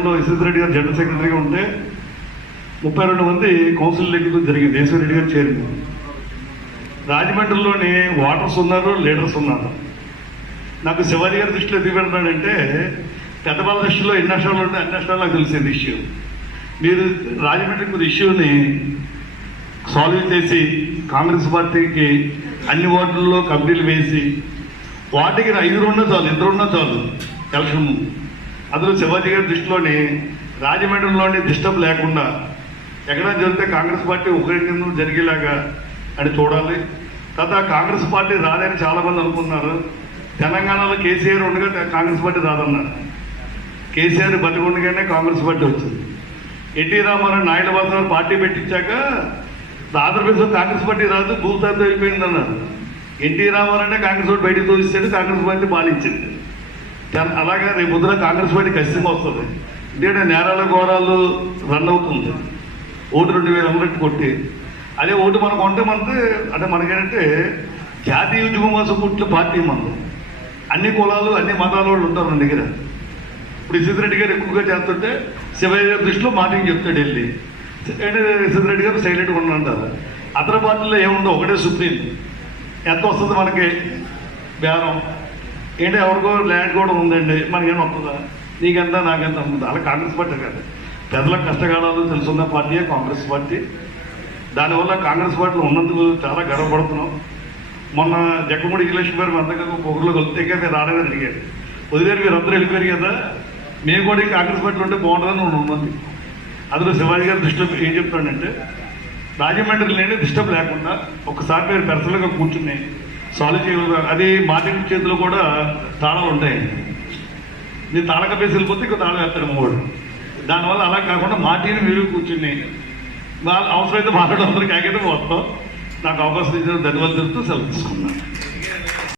టైంలో యశ్వంత్ రెడ్డి గారు జనరల్ సెక్రటరీగా ఉంటే ముప్పై రెండు మంది కౌన్సిల్ లెక్కలు జరిగింది. యశ్వంత్ రెడ్డి గారు చేరింది రాజమండ్రిలోని వాటర్స్ ఉన్నారు లీడర్స్ ఉన్నారు. నాకు శివాజీ గారి దృష్టిలో ఎందుకు పెడతాడంటే పెద్దవాళ్ళ దృష్టిలో ఎన్ని నష్టాలు ఉంటే అన్ని నష్టాలు నాకు తెలిసింది ఇష్యూ. మీరు రాజమండ్రి మీద ఇష్యూని సాల్వ్ చేసి కాంగ్రెస్ పార్టీకి అన్ని వార్డుల్లో కమిటీలు వేసి వాటికి ఐదుగురు ఉన్నా చాలు ఇద్దరు ఉన్నా చాలు ఎలక్షన్ అందులో శివాజీ గారి దృష్టిలోని రాజమండ్రిలోని డిస్టర్బ్ లేకుండా ఎక్కడ జరిగితే కాంగ్రెస్ పార్టీ ఒకరి జరిగేలాగా అని చూడాలి. తర్వాత కాంగ్రెస్ పార్టీ రాదని చాలా మంది అనుకున్నారు తెలంగాణలో కేసీఆర్ ఉండగా కాంగ్రెస్ పార్టీ రాదన్నారు. కేసీఆర్ బతికుండగానే కాంగ్రెస్ పార్టీ వచ్చింది. N T Ramarao Naidu Babu party పెట్టించాక ఆంధ్రప్రదేశ్లో కాంగ్రెస్ పార్టీ రాదు భూతాంతం అయిపోయింది అన్నారు ఎన్టీ రామారావునే కాంగ్రెస్ పార్టీ బయటకు చూసి కాంగ్రెస్ పార్టీ పాలించింది. తెల- అలాగే రేపు పొద్దున కాంగ్రెస్ పార్టీ ఖచ్చితంగా వస్తుంది. ఎందుకంటే నేరాల ఘోరాలు రన్ అవుతుంది. ఓటు రెండు వేల అమరెట్టు కొట్టి. అదే ఓటు మనకు ఉంటే మనకి అంటే మనకేంటంటే జాతీయ ఉద్యమం కోసం పుట్టిన పార్టీ మనది. అన్ని కులాలు అన్ని మతాల వాళ్ళు ఉంటారు మన దగ్గర. ఇప్పుడు సిద్ధిరెడ్డి గారు ఎక్కువగా చేస్తుంటే శివయ్య గారి దృష్టిలో మాటింగ్ చెప్తాడు వెళ్ళి. అంటే సిద్ధిరెడ్డి గారు సైలెంట్గా ఉండంటారు అతని పార్టీలో ఏముందో ఒకటే సుప్రీం. ఎంత వస్తుంది మనకి? బేరం. ఏంటంటే ఎవరికో ల్యాండ్ కూడా ఉందండి. మనకేం వస్తుందా? నీకెంత నాకెంత ఉంటుంది అలా కాంగ్రెస్ పార్టీ కాదు. పెద్దల కష్టకాలాలు తెలుసున్న పార్టీయే కాంగ్రెస్ పార్టీ. దానివల్ల కాంగ్రెస్ పార్టీలో ఉన్నందుకు చాలా గర్వపడుతున్నాం. మొన్న జక్కమూడి ఇలేష్ గారు అంతగా పొగరులో కలిపితే మీరు రావడానికి అడిగాడు వదిలేరు మీరు అందరూ వెళ్ళిపోయారు కదా. మేము కూడా ఈ కాంగ్రెస్ పార్టీలో ఉంటే బాగుంటుందని ఉన్నది. అందులో శివాజీ గారి దృష్టిలో ఏం చెప్తాడంటే రాజమండ్రి లేని డిస్టర్బ్ లేకుండా ఒకసారి మీరు పెర్సనల్గా కూర్చుని సాల్వ్ చేయ అది మార్టిన్ చేతిలో కూడా తాళాలు ఉంటాయి. మీరు తాళక పేసి వెళ్ళిపోతే ఇంకో తాళం వేస్తాడు మూడు దానివల్ల అలా కాకుండా మాటిని మీరు కూర్చుని వాళ్ళ అవసరమైతే మాట్లాడడం అందరికీ ఆగితే మొత్తం నాకు అవకాశం ఇచ్చిన ధన్యవాదాలు తెలుపుతూ సెలవు తీసుకున్నాను